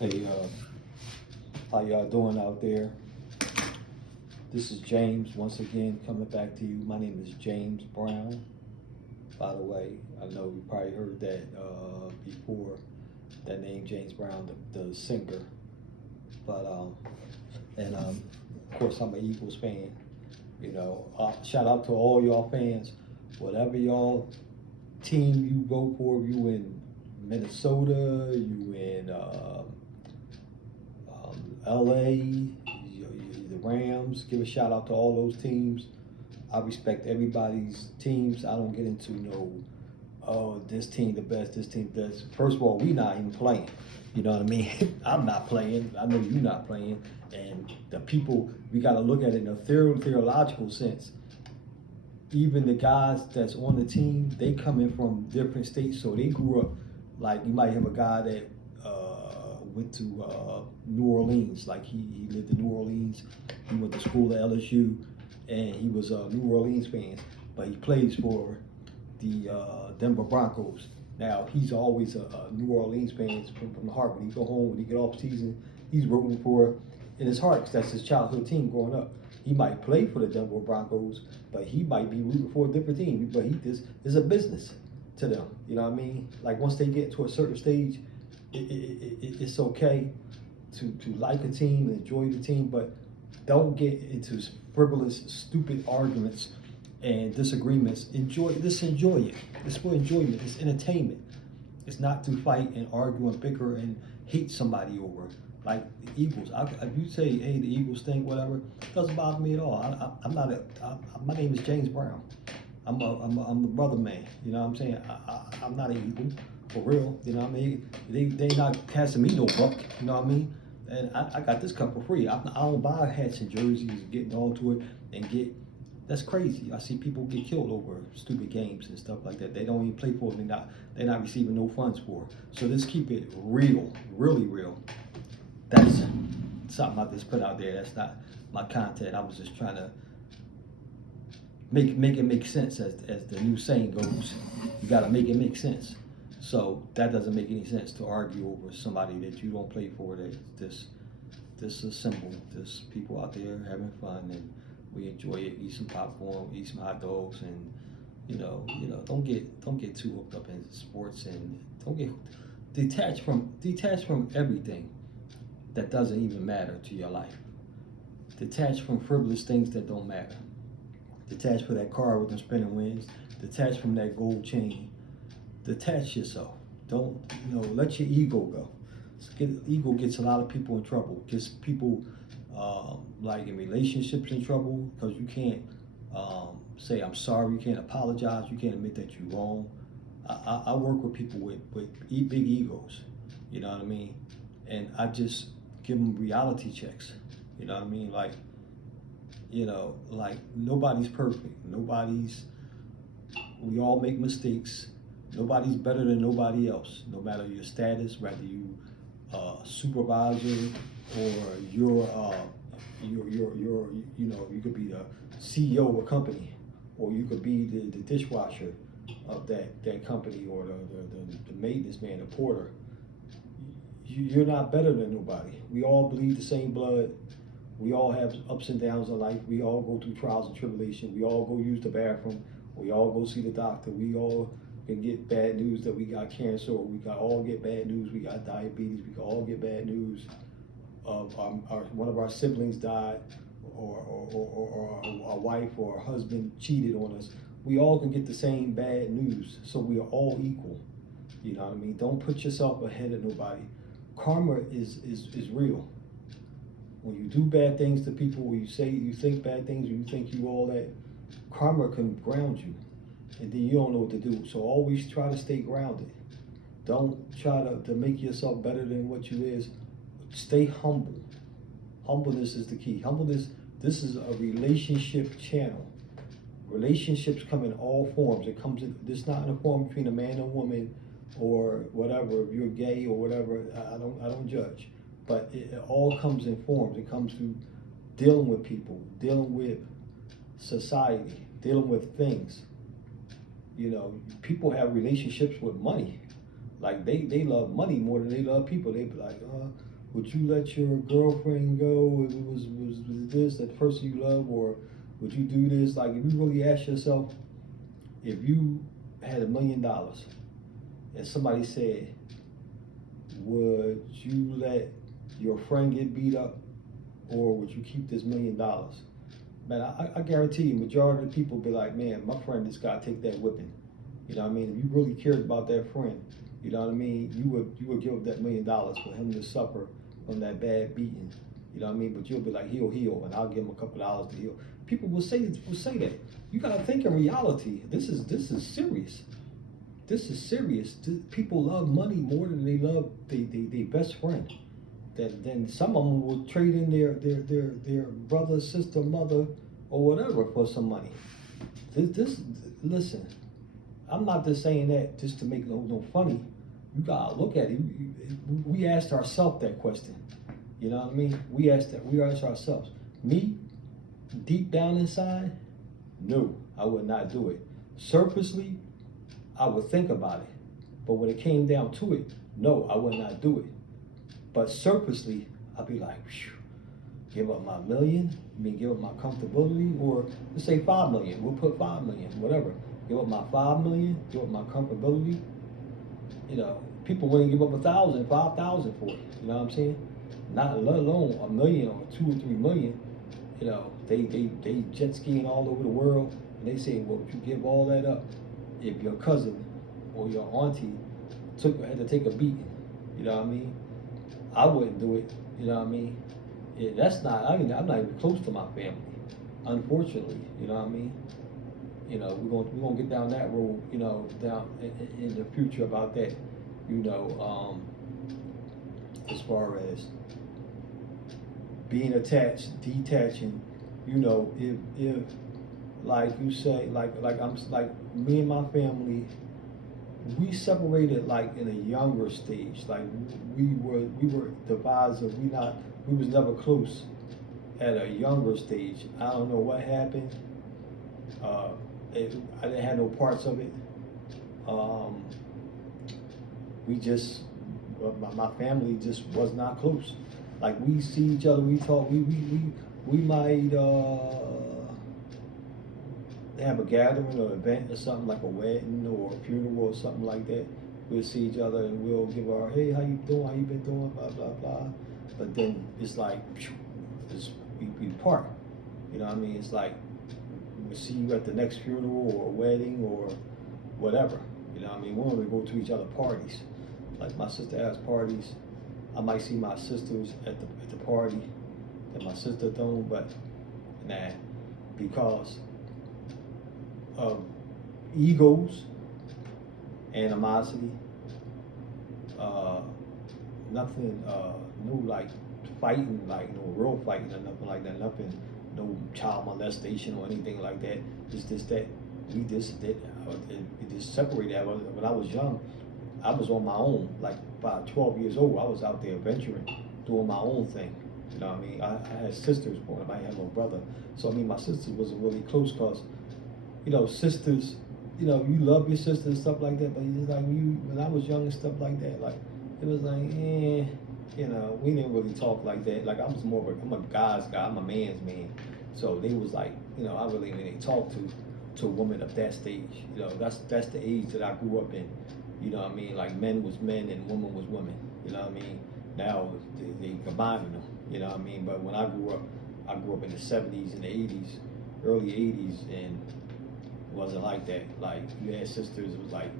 Hey, how y'all doing out there? This is James once again coming back to you. My name is James Brown. By the way, I know you probably heard that before. That name James Brown, the singer. But and of course I'm an Eagles fan. Shout out to all y'all fans. Whatever y'all team you vote for, you in Minnesota, you in LA, the Rams. Give a shout out to all those teams. I respect everybody's teams. I don't get into no, oh, this team the best, this team the best. First of all, we not even playing. You know what I mean? I'm not playing. I know you're not playing. And the people, we got to look at it in a theological sense. Even the guys that's on the team, they come in from different states, so they grew up. Like you might have a guy that went to New Orleans, like he lived in New Orleans. He went to school at LSU, and he was a New Orleans fan, but he plays for the Denver Broncos. Now he's always a New Orleans fan from the heart. When he go home, when he get off season, he's rooting for in his heart because that's his childhood team growing up. He might play for the Denver Broncos, but he might be rooting for a different team. But this is a business to them. You know what I mean? Like once they get to a certain stage, it's okay to like a team and enjoy the team, but don't get into frivolous, stupid arguments and disagreements. Enjoy it. It's for enjoyment. It's entertainment. It's not to fight and argue and bicker and hate somebody over. Like the Eagles, if you say, "Hey, the Eagles stink," whatever, it doesn't bother me at all. I'm not my name is James Brown. I'm the brother man. You know what I'm saying? I'm not an Eagle for real. You know what I mean? They not passing me no buck. You know what I mean? And I got this cup for free. I don't buy hats and jerseys and getting onto it and get. That's crazy. I see people get killed over stupid games and stuff like that. They don't even play for it. They're not receiving no funds for it. So let's keep it real, really real. That's something I just put out there. That's not my content. I was just trying to make it make sense, as the new saying goes. You got to make it make sense. So that doesn't make any sense to argue over somebody that you don't play for. That this is simple. Just people out there having fun, and we enjoy it. Eat some popcorn, eat some hot dogs, and don't get too hooked up in sports, and don't get detached from everything that doesn't even matter to your life. Detached from frivolous things that don't matter. Detached from that car with the spinning wheels. Detached from that gold chain. Detach yourself. Don't let your ego go. Ego gets a lot of people in trouble. Gets people like in relationships in trouble because you can't say I'm sorry. You can't apologize. You can't admit that you're wrong. I work with people with big egos. You know what I mean? And I just give them reality checks. You know what I mean? Like nobody's perfect. We all make mistakes. Nobody's better than nobody else, no matter your status, whether you supervisor or you could be the CEO of a company, or you could be the dishwasher of that company, or the maintenance man, the porter. You're not better than nobody. We all bleed the same blood. We all have ups and downs in life. We all go through trials and tribulation. We all go use the bathroom. We all go see the doctor. We all can get bad news that we got cancer, or we can all get bad news we got diabetes. We can all get bad news of one of our siblings died, or our wife or our husband cheated on us. We all can get the same bad news, so we are all equal. You know what I mean? Don't put yourself ahead of nobody. Karma is real. When you do bad things to people, when you think bad things, when you think you all that, karma can ground you, and then you don't know what to do. So always try to stay grounded. Don't try to make yourself better than what you is. Stay humble. Humbleness is the key. Humbleness. This is a relationship channel. Relationships come in all forms. It comes in. It's not in a form between a man and woman, or whatever. If you're gay or whatever, I don't judge. But it all comes in forms. It comes through dealing with people, dealing with society, dealing with things. People have relationships with money. Like they love money more than they love people. They be like, would you let your girlfriend go if it was this, that person you love, or would you do this? Like, if you really ask yourself, if you had $1 million and somebody said, would you let your friend get beat up, or would you keep this $1 million? Man, I guarantee you, majority of the people be like, man, my friend just gotta take that whipping. You know what I mean? If you really cared about that friend, you know what I mean, you would give up that $1 million for him to suffer from that bad beating. You know what I mean? But you'll be like, he'll heal, and I'll give him a couple dollars to heal. People will say that. You gotta think in reality. This is serious. This is serious. People love money more than they love their best friend. Then some of them will trade in their brother, sister, mother, or whatever for some money. Listen, I'm not just saying that just to make no funny. You gotta look at it. We asked ourselves that question. You know what I mean? We asked ourselves. Me, deep down inside, no, I would not do it. Surfacely, I would think about it. But when it came down to it, no, I would not do it. But surfacely, I'd be like, give up my million, give up my comfortability, or let's say 5 million. We'll put 5 million, whatever. Give up my 5 million, give up my comfortability. You know, people wouldn't give up 1,000, 5,000 for it. You know what I'm saying? Not let alone a million or 2 or 3 million. You know, they jet skiing all over the world, and they say, well, if you give all that up, if your cousin or your auntie had to take a beating, you know what I mean? I wouldn't do it, you know what I mean? I'm not even close to my family, unfortunately, you know what I mean? You know, we're gonna get down that road, you know, down in the future about that, you know, as far as being attached, detaching, you know, if like you say, like me and my family, we separated like in a younger stage. Like we were divided. We was never close at a younger stage. I don't know what happened. I didn't have no parts of it. We just, my family just was not close. Like we see each other, we talk, we might have a gathering or event or something like a wedding or a funeral or something like that. We'll see each other and we'll give our, hey, how you doing? How you been doing? Blah blah blah. But then it's like, we part. You know what I mean? It's like we'll see you at the next funeral or a wedding or whatever. You know what I mean? We don't really go to each other's parties. Like my sister has parties. I might see my sisters at the party that my sister don't, but nah, because of egos, animosity, nothing, no like fighting, like no real fighting or nothing like that, nothing, no child molestation or anything like that. It's just that we just did, it just separated. When I was young, I was on my own, like about 12 years old. I was out there venturing, doing my own thing. You know what I mean? I had sisters born up. I had no brother. So I mean, my sisters wasn't really close because, you know, sisters, you know, you love your sister and stuff like that, but it's like when I was young and stuff like that, like, it was like, you know, we didn't really talk like that. Like, I'm a guy's guy, I'm a man's man. So they was like, you know, I really didn't talk to a woman of that stage. You know, that's the age that I grew up in. You know what I mean? Like, men was men and woman was women. You know what I mean? Now they combining them. You know what I mean? But when I grew up in the 70s and the 80s, early 80s, and it wasn't like that. Like, you had sisters, it was like,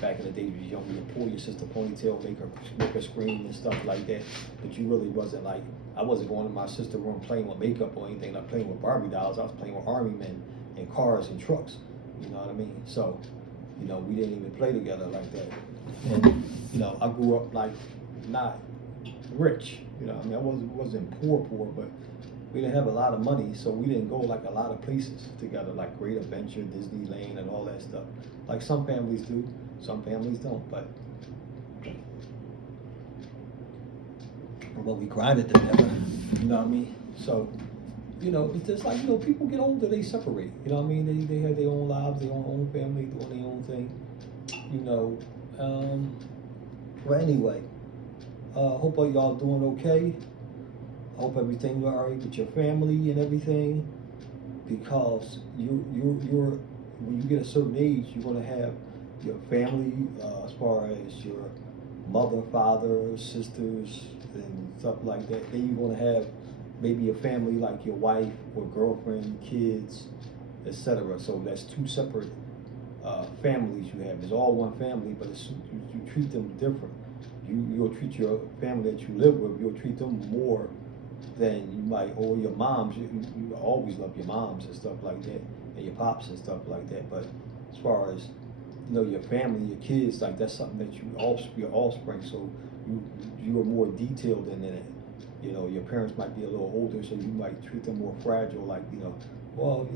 back in the days you was young, you pull your sister ponytail, make her scream and stuff like that. But you really wasn't like, I wasn't going to my sister's room playing with makeup or anything, like playing with Barbie dolls. I was playing with army men and cars and trucks. You know what I mean? So, you know, we didn't even play together like that. And, you know, I grew up like not rich. You know, I mean, I wasn't poor, but we didn't have a lot of money, so we didn't go like a lot of places together, like Great Adventure, Disneyland, and all that stuff. Like some families do, some families don't, but we grinded together. You know what I mean? So, you know, it's just like, you know, people get older, they separate. You know what I mean? They have their own lives, their own family, doing their own thing. You know, well, anyway, Hope all y'all doing okay. Hope everything all right with your family and everything. Because you're when you get a certain age, you're gonna have your family, as far as your mother, father, sisters, and stuff like that. Then you're gonna have maybe a family like your wife or girlfriend, kids, etc. So that's two separate families you have. It's all one family, but you treat them different. You'll treat your family that you live with, you'll treat them more than you might, or your moms. You always love your moms and stuff like that, and your pops and stuff like that. But as far as your family, your kids, like that's something that your offspring. So you are more detailed in it. Your parents might be a little older, so you might treat them more fragile. Like well,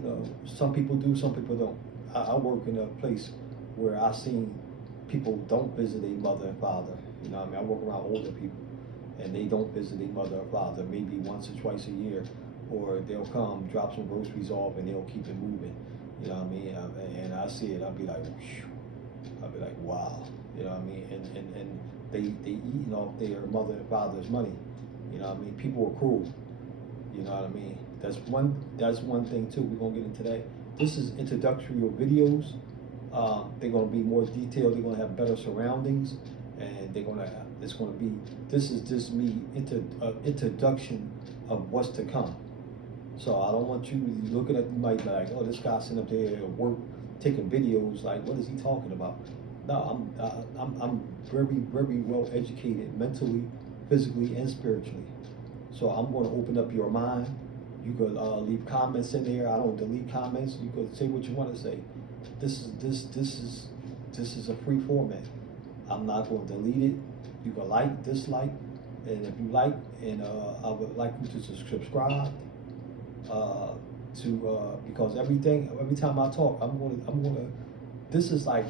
some people do, some people don't. I work in a place where I seen people don't visit their mother and father. I work around older people, and they don't visit their mother or father maybe once or twice a year, or they'll come, drop some groceries off, and they'll keep it moving. And I see it, I'll be like, whew. I'll be like, wow. And they eating off their mother and father's money. People are cruel. That's one thing too. We're gonna get into that. This is introductory videos. They're gonna be more detailed. They're gonna have better surroundings, and this is just me introduction of what's to come. So I don't want you looking at, you might be like, oh, this guy's sitting up there at work taking videos. Like, what is he talking about? No, I'm very, very well educated mentally, physically, and spiritually. So I'm going to open up your mind. You could leave comments in there. I don't delete comments. You could say what you want to say. This is a free format. I'm not going to delete it. You can like, dislike, and if you like, and I would like you to subscribe. Because every time I talk, I'm gonna. This is like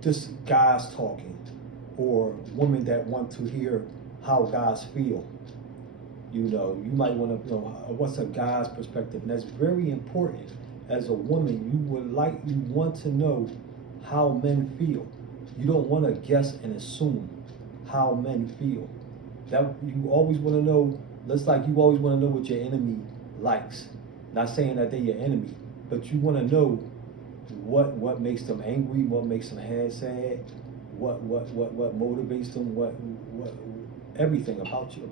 this guys talking, or women that want to hear how guys feel. You might want to know what's a guy's perspective, and that's very important. As a woman, you want to know how men feel. You don't want to guess and assume how men feel. That you always want to know. Just like you always want to know what your enemy likes. Not saying that they're your enemy, but you want to know what makes them angry, what makes them sad, what motivates them, what everything about your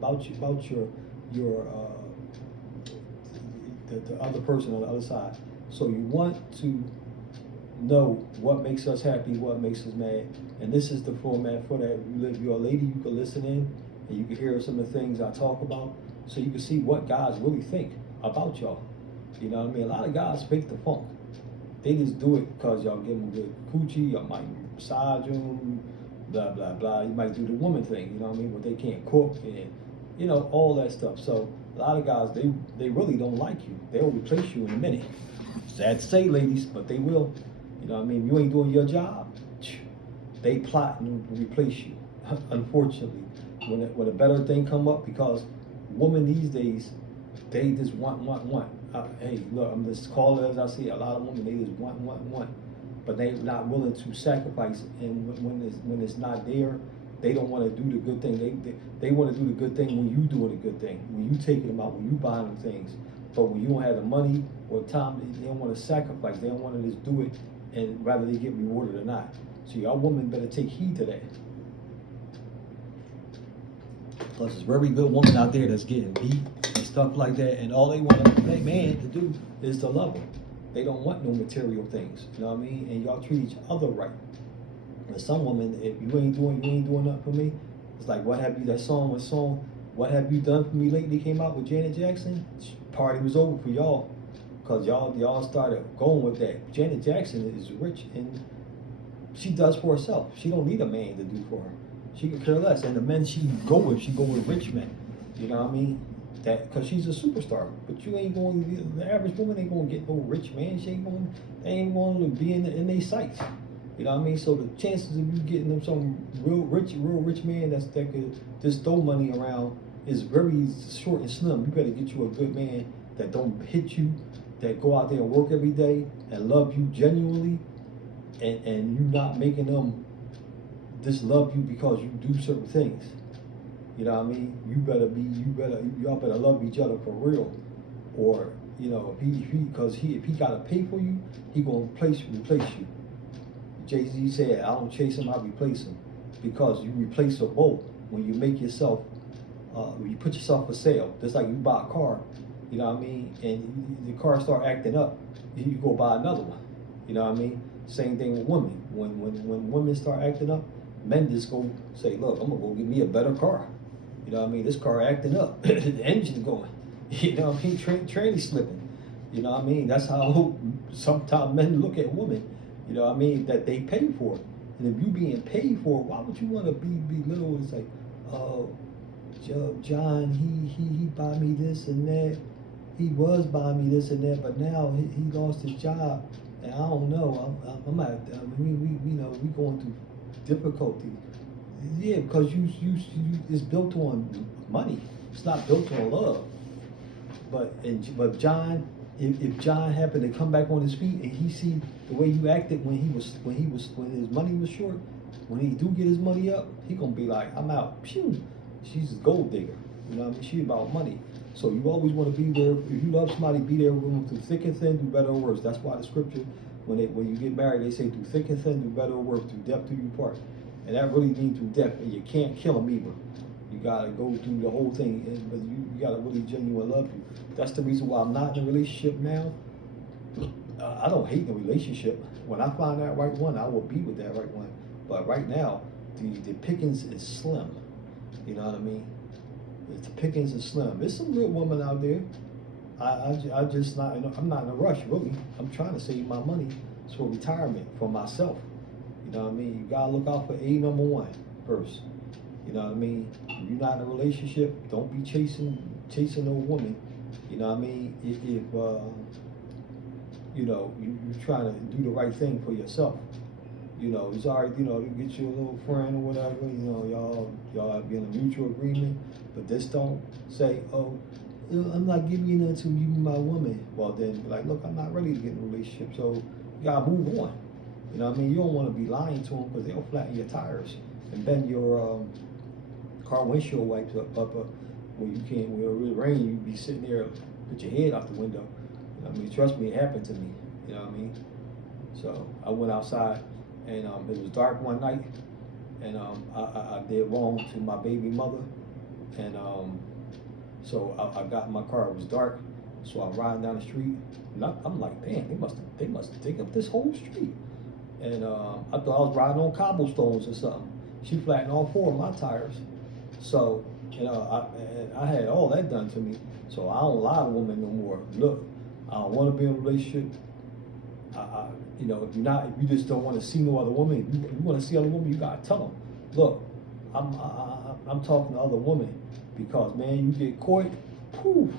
the other person on the other side. So you want to know what makes us happy, what makes us mad, and this is the format for that. If you're a lady, you can listen in and you can hear some of the things I talk about, so you can see what guys really think about y'all. A lot of guys fake the funk. They just do it because y'all give them good coochie, y'all might massage them, blah, blah, blah. You might do the woman thing, but they can't cook and, all that stuff. So a lot of guys, they really don't like you. They'll replace you in a minute. Sad to say, ladies, but they will. If you ain't doing your job, they plotting to replace you, unfortunately. When a better thing come up, because women these days, they just want. Hey, look, I'm just calling it as I see a lot of women, they just want. But they're not willing to sacrifice, and when it's not there, they don't want to do the good thing. They want to do the good thing when you doing the good thing, when you taking them out, when you buying them things. But when you don't have the money or time, they don't want to sacrifice. They don't want to just do it, and rather they get rewarded or not. So y'all women better take heed to that. Plus, there's very good women out there that's getting beat and stuff like that, and all they want a man to do is to love them. They don't want no material things, And y'all treat each other right. And some women, if you ain't doing nothing for me, it's like, what have you? That song, what have you done for me lately? Came out with Janet Jackson. Party was over for y'all, cause y'all started going with that. Janet Jackson is rich and she does for herself. She don't need a man to do for her. She could care less. And the men she go with rich men. That because she's a superstar. But you ain't going. The average woman ain't going to get no rich man. They ain't going to be in their sights. So the chances of you getting them some real rich man that could just throw money around is very short and slim. You better get you a good man that don't hit you, that go out there and work every day and love you genuinely, and you not making them just love you because you do certain things. You know what I mean? Y'all better love each other for real. Or, you know, if he gotta pay for you, he gonna replace you. Jay-Z said, I don't chase him, I replace him. Because you replace a both when you make yourself, when you put yourself for sale. Just like you buy a car, you know what I mean? And the car start acting up, you go buy another one. You know what I mean? Same thing with women. When women start acting up, men just go say, look, I'm gonna go get me a better car. You know what I mean? This car acting up, the engine going. You know what I mean? Tranny slipping. You know what I mean? That's how sometimes men look at women. You know what I mean? That they pay for it. And if you being paid for it, why would you want to be belittled and say, oh, John, he buy me this and that. He was buying me this and that, but now he lost his job. And I don't know. I'm at. I mean, we know we going through difficulty. Yeah, because you it's built on money. It's not built on love. But John, if John happened to come back on his feet and he see the way you acted when his money was short, when he do get his money up, he gonna be like, I'm out. Phew. She's a gold digger. You know what I mean? She about money. So you always want to be there. If you love somebody, be there with them through thick and thin, through better or worse. That's why the scripture, when you get married, they say through thick and thin, through better or worse, through death do you part. And that really means through death. And you can't kill them either. You gotta go through the whole thing, but you gotta really genuinely love you. That's the reason why I'm not in a relationship now. I don't hate the relationship. When I find that right one, I will be with that right one. But right now, the pickings is slim. You know what I mean? The pickings is slim. There's some good women out there. I just not. I'm not in a rush really. I'm trying to save my money for retirement for myself. You know what I mean? You gotta look out for number one first. You know what I mean? If you're not in a relationship, don't be chasing no woman. You know what I mean? If you know, you're trying to do the right thing for yourself. You know, it's all right, you know, to get you a little friend or whatever, you know, y'all have been in a mutual agreement, but just don't say, oh, I'm not giving you nothing until you be my woman. Well, then, like, look, I'm not ready to get in a relationship, so you gotta move on. You know what I mean? You don't want to be lying to them because they'll flatten your tires and bend your car windshield wipes up where you can't, where it really rain, you be sitting there, put your head out the window. You know what I mean? Trust me, it happened to me. You know what I mean? So I went outside and it was dark one night and I did wrong to my baby mother. And so I got in my car, it was dark. So I'm riding down the street and I'm like, damn, they must dig up this whole street. And I thought I was riding on cobblestones or something. She flattened all four of my tires. So, you know, I had all that done to me. So I don't lie to women no more. Look, I don't want to be in a relationship. You know, if you just don't want to see no other woman, if you want to see other women, you gotta tell them, look, I'm talking to other women because man, you get caught, poof,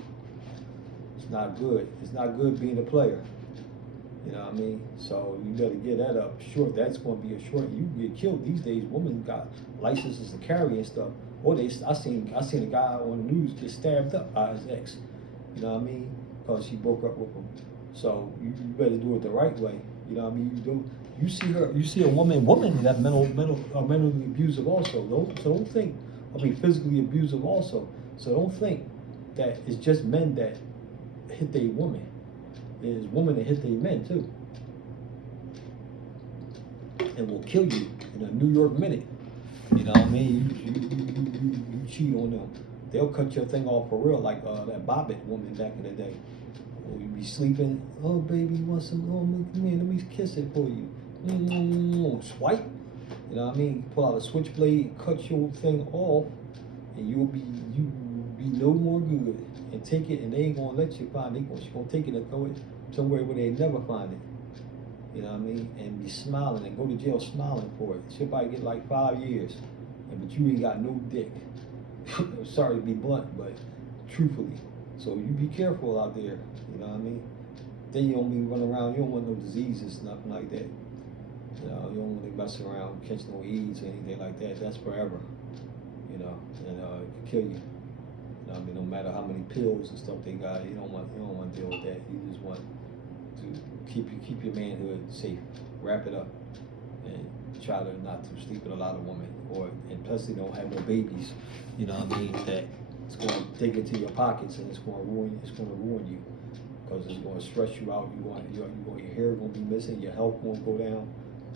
it's not good. It's not good being a player. You know what I mean? So you better get that up short. That's going to be a short. You get killed these days. Women got licenses to carry and stuff. Or I seen a guy on the news get stabbed up by his ex. You know what I mean? Because she broke up with him. So you better do it the right way. You know what I mean? You see a woman that mentally abusive also. Don't think. I mean, physically abusive also. So don't think that it's just men that hit their woman. There's women that hit their men too, and will kill you in a New York minute. You know what I mean? You cheat on them, they'll cut your thing off for real, like that Bobbitt woman back in the day. Or you be sleeping, oh baby, you want some? Oh, come here, let me kiss it for you. Swipe. You know what I mean? Pull out a switchblade, cut your thing off, and you will be no more good. And take it, and they ain't gonna let you find it. She's gonna take it and throw it somewhere where they never find it. You know what I mean? And be smiling and go to jail smiling for it. She'll probably get like 5 years, but you ain't got no dick. Sorry to be blunt, but truthfully. So you be careful out there. You know what I mean? Then you don't be running around. You don't want no diseases, nothing like that. You know, you don't want to mess around, catch no AIDS or anything like that. That's forever. You know, and it can kill you. You know, I mean, no matter how many pills and stuff they got, you don't want to deal with that. You just want to keep your manhood safe. Wrap it up and try to not to sleep with a lot of women, and plus they don't have no babies. You know what I mean? That it's going to dig into your pockets and it's going to ruin you because it's going to stress you out. Your hair going to be missing, your health going to go down,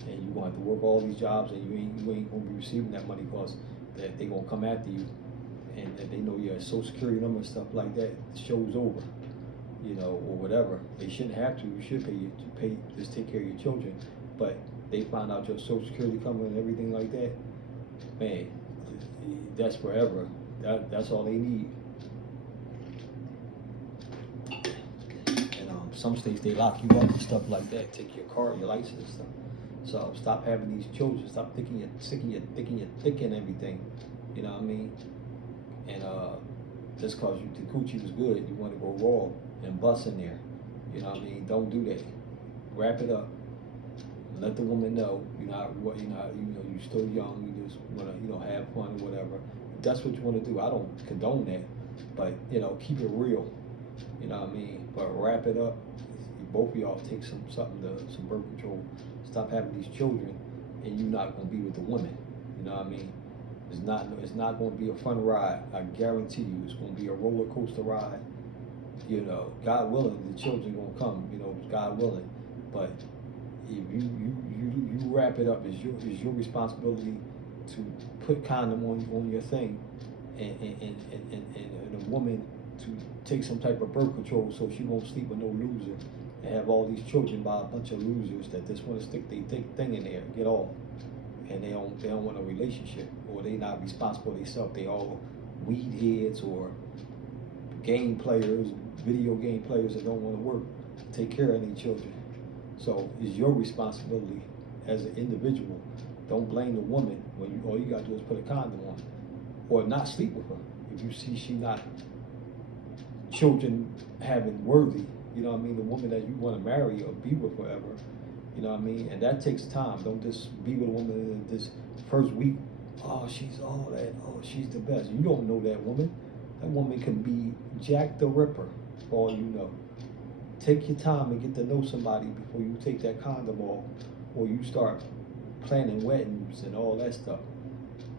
and you're going to have to work all these jobs and you ain't going to be receiving that money because that they're going to come after you, and they know your Social Security number and stuff like that. The show's over, you know, or whatever. They shouldn't have to. You should just take care of your children, but they find out your Social Security coming and everything like that. Man, that's forever. That's all they need. And some states they lock you up and stuff like that, take your car, your license and stuff. So stop having these children. Stop thinking you're thick and everything. You know what I mean? And just cause the coochie was good, you want to go raw and bust in there. You know what I mean? Don't do that. Wrap it up. Let the woman know you're still young. You just wanna have fun or whatever. If that's what you want to do. I don't condone that, but keep it real. You know what I mean? But wrap it up. Both of y'all take some birth control. Stop having these children, and you're not gonna be with the women. You know what I mean? It's not going to be a fun ride. I guarantee you, it's going to be a roller coaster ride. God willing, the children going to come. God willing. But if you wrap it up, it's your responsibility to put condom on your thing, and a woman to take some type of birth control so she won't sleep with no loser and have all these children by a bunch of losers that just want to stick their thing in there, get off. And they don't want a relationship, or they not responsible themselves. They all weed heads or game players, video game players that don't want to work, take care of their children. So it's your responsibility as an individual. Don't blame the woman when all you gotta do is put a condom on, or not sleep with her. If you see she not children having worthy, you know what I mean, the woman that you want to marry or be with forever. You know what I mean? And that takes time. Don't just be with a woman in this first week. Oh, she's all that. Oh, she's the best. You don't know that woman. That woman can be Jack the Ripper, for all you know. Take your time and get to know somebody before you take that condom off, or you start planning weddings and all that stuff.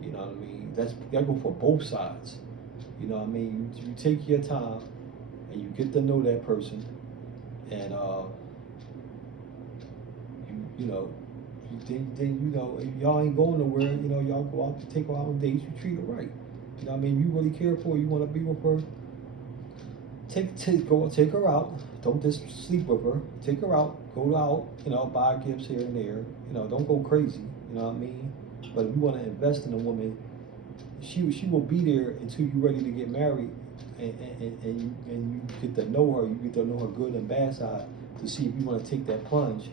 You know what I mean? That go for both sides. You know what I mean? You take your time and you get to know that person, and then if y'all ain't going nowhere, y'all go out to take her out on dates, you treat her right. You know what I mean? You really care for her, you want to be with her. Take her out. Don't just sleep with her. Take her out. Go out. Buy gifts here and there. Don't go crazy. You know what I mean? But if you want to invest in a woman, she will be there until you're ready to get married, and you get to know her. You get to know her good and bad side to see if you want to take that plunge.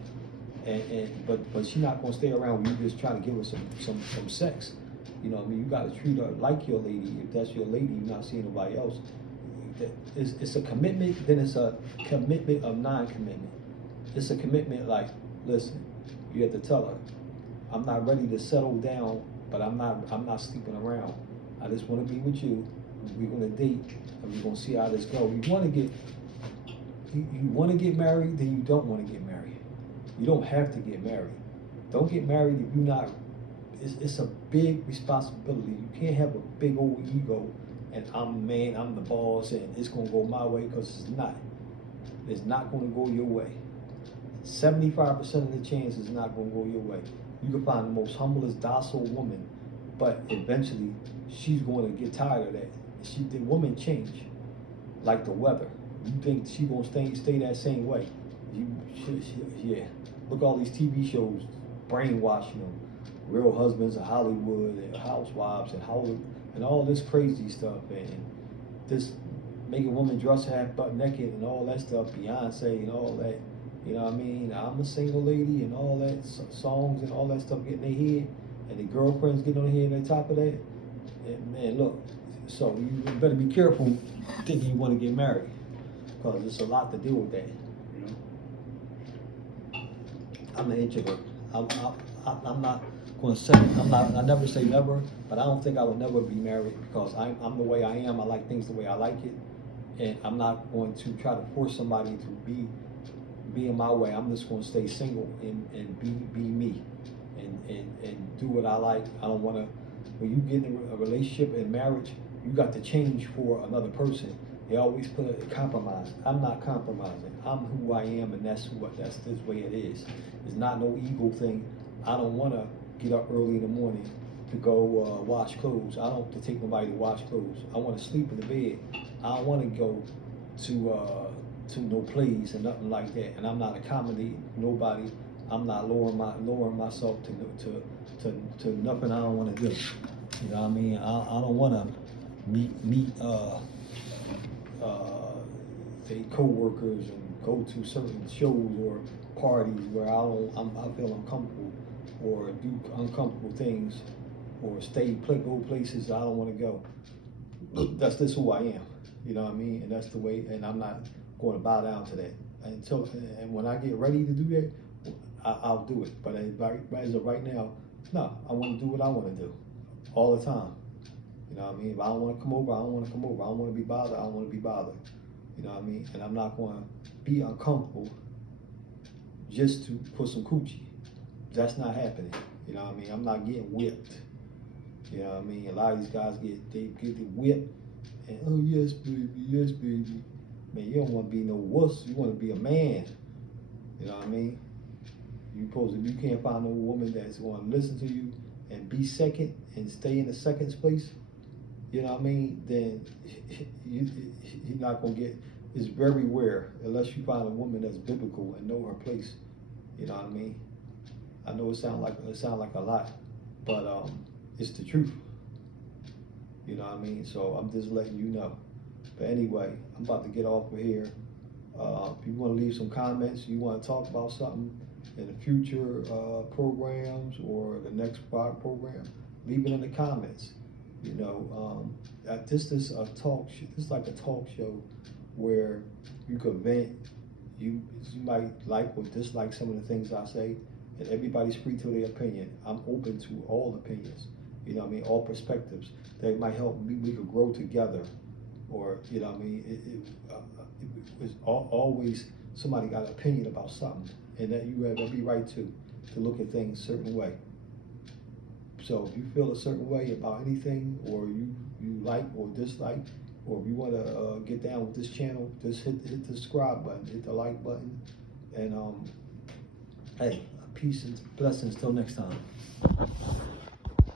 But she's not gonna stay around when you just trying to give her some sex. You know what I mean? You gotta treat her like your lady. If that's your lady, you're not seeing nobody else. It's a commitment, then it's a commitment of non-commitment. It's a commitment like, listen, you have to tell her, I'm not ready to settle down, but I'm not sleeping around. I just wanna be with you. We're gonna date and we're gonna see how this goes. You wanna get married, then you don't wanna get married. You don't have to get married. Don't get married if you're not. It's a big responsibility. You can't have a big old ego and I'm the man, I'm the boss, and it's gonna go my way, because it's not. It's not gonna go your way. 75% of the chance it's not gonna go your way. You can find the most humblest, docile woman, but eventually she's going to get tired of that. The woman change, like the weather. You think she gonna stay that same way? Yeah. Look at all these TV shows brainwashing them. Real Husbands of Hollywood and Housewives and Hollywood and all this crazy stuff, and this making women dress half butt naked and all that stuff, Beyonce and all that. You know what I mean? I'm a single lady and all that songs and all that stuff getting their head, and the girlfriends getting on their head on top of that. And man, look, so you better be careful thinking you want to get married, because there's a lot to deal with that. I'm an introvert. I'm not going to say, I never say never, but I don't think I would never be married, because I'm the way I am. I like things the way I like it, and I'm not going to try to force somebody to be in my way. I'm just going to stay single and be me. and do what I like. I don't want to, when you get in a relationship and marriage, you got to change for another person. They always put a compromise. I'm not compromising. I'm who I am, and that's this way it is. It's not no ego thing. I don't want to get up early in the morning to go wash clothes. I don't have to take nobody to wash clothes. I want to sleep in the bed. I don't want to go to no plays and nothing like that. And I'm not accommodating nobody. I'm not lowering myself to nothing I don't want to do. You know what I mean? I don't want to meet say coworkers and go to certain shows or parties where I feel uncomfortable or do uncomfortable things or go places I don't want to go. That's just who I am. You know what I mean? And that's the way. And I'm not going to bow down to that and when I get ready to do that, I'll do it. But as of right now, no, I want to do what I want to do all the time. You know what I mean? If I don't want to come over, I don't want to come over. I don't want to be bothered, I don't want to be bothered. You know what I mean? And I'm not going to be uncomfortable just to put some coochie. That's not happening. You know what I mean? I'm not getting whipped. You know what I mean? A lot of these guys get the whipped and, oh yes baby, yes baby. Man, you don't want to be no wuss. You want to be a man. You know what I mean? You can't find no woman that's going to listen to you and be second and stay in the second place. You know what I mean? Then you're not gonna get. It's very rare unless you find a woman that's biblical and know her place. You know what I mean? I know it sound like a lot, but it's the truth. You know what I mean? So I'm just letting you know. But anyway, I'm about to get off of here. If you want to leave some comments, you want to talk about something in the future programs or the next program, leave it in the comments. You know, this is a talk. This is like a talk show where you could vent. You might like or dislike some of the things I say, and everybody's free to their opinion. I'm open to all opinions. You know what I mean? All perspectives that might help me. We could grow together, or you know what I mean? It was always somebody got an opinion about something, and that you have every right to look at things a certain way. So if you feel a certain way about anything, or you like or dislike, or if you want to get down with this channel, just hit the subscribe button, hit the like button, and hey, peace and blessings till next time.